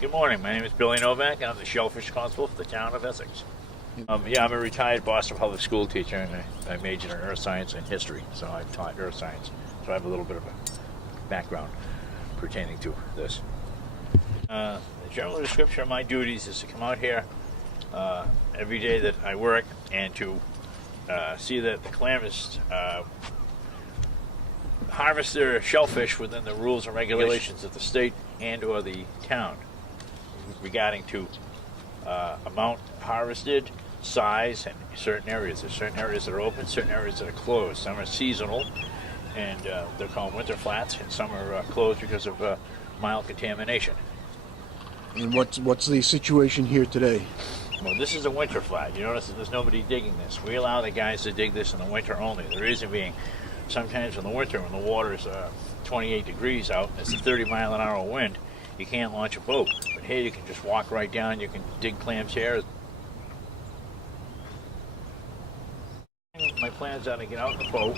Good morning. My name is Billy Novak, and I'm the Shellfish Constable for the town of Essex. Yeah, I'm a retired Boston Public School teacher, and I majored in Earth Science and History, so I've taught Earth Science. So I have a little bit of a background pertaining to this. The general description of my duties is to come out here every day that I work and to see that the clammers harvest their shellfish within the rules and regulations of the state and or the town regarding to amount harvested, size, and certain areas. There's certain areas that are open, certain areas that are closed. Some are seasonal, and they're called winter flats, and some are closed because of mild contamination. And what's the situation here today? Well, this is a winter flat. You notice that there's nobody digging this. We allow the guys to dig this in the winter only. The reason being, sometimes in the winter when the water is 28 degrees out, it's a 30-mile-an-hour wind, you can't launch a boat. But here you can just walk right down, you can dig clams here. My plans are to get out in the boat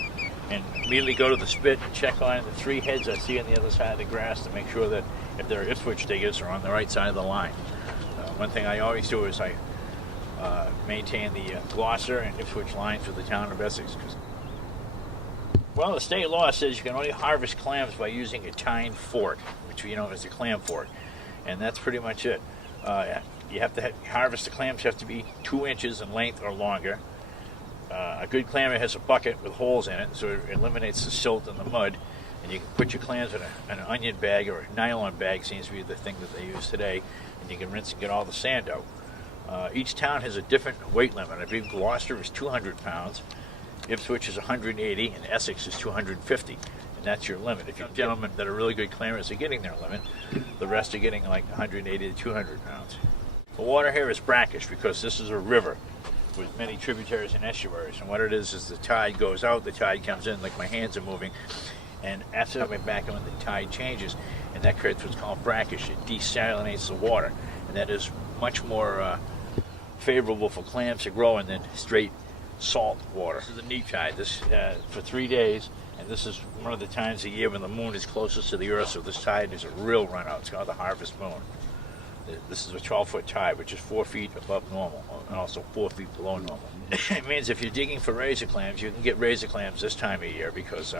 and immediately go to the spit and check on the three heads I see on the other side of the grass to make sure that if they're Ipswich diggers are on the right side of the line. One thing I always do is I maintain the Gloucester and Ipswich lines for the town of Essex. Well, the state law says you can only harvest clams by using a tined fork, which we know is a clam fork, and that's pretty much it. You have to harvest the clams have to be 2 inches in length or longer. A good clammer has a bucket with holes in it, so it eliminates the silt and the mud, and you can put your clams in an onion bag, or a nylon bag seems to be the thing that they use today, and you can rinse and get all the sand out. Each town has a different weight limit. I believe Gloucester is 200 pounds, Ipswich is 180, and Essex is 250, and that's your limit. If you have gentlemen that are really good clammers are getting their limit, the rest are getting like 180 to 200 pounds. The water here is brackish because this is a river with many tributaries and estuaries, and what it is the tide goes out, the tide comes in, like my hands are moving, and after coming back when the tide changes, and that creates what's called brackish. It desalinates the water, and that is much more favorable for clams to grow in than straight salt water. This is a neap tide. This for 3 days, and this is one of the times of year when the moon is closest to the earth, so this tide is a real run out. It's called the harvest moon. This is a 12-foot tide, which is 4 feet above normal, and also 4 feet below normal. It means if you're digging for razor clams, you can get razor clams this time of year because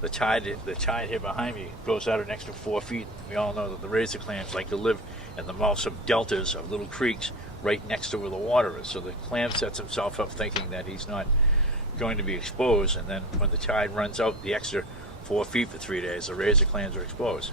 the tide here behind me goes out an extra 4 feet. We all know that the razor clams like to live in the mouths of deltas of little creeks right next to where the water is. So the clam sets himself up thinking that he's not going to be exposed, and then when the tide runs out the extra 4 feet for 3 days, the razor clams are exposed.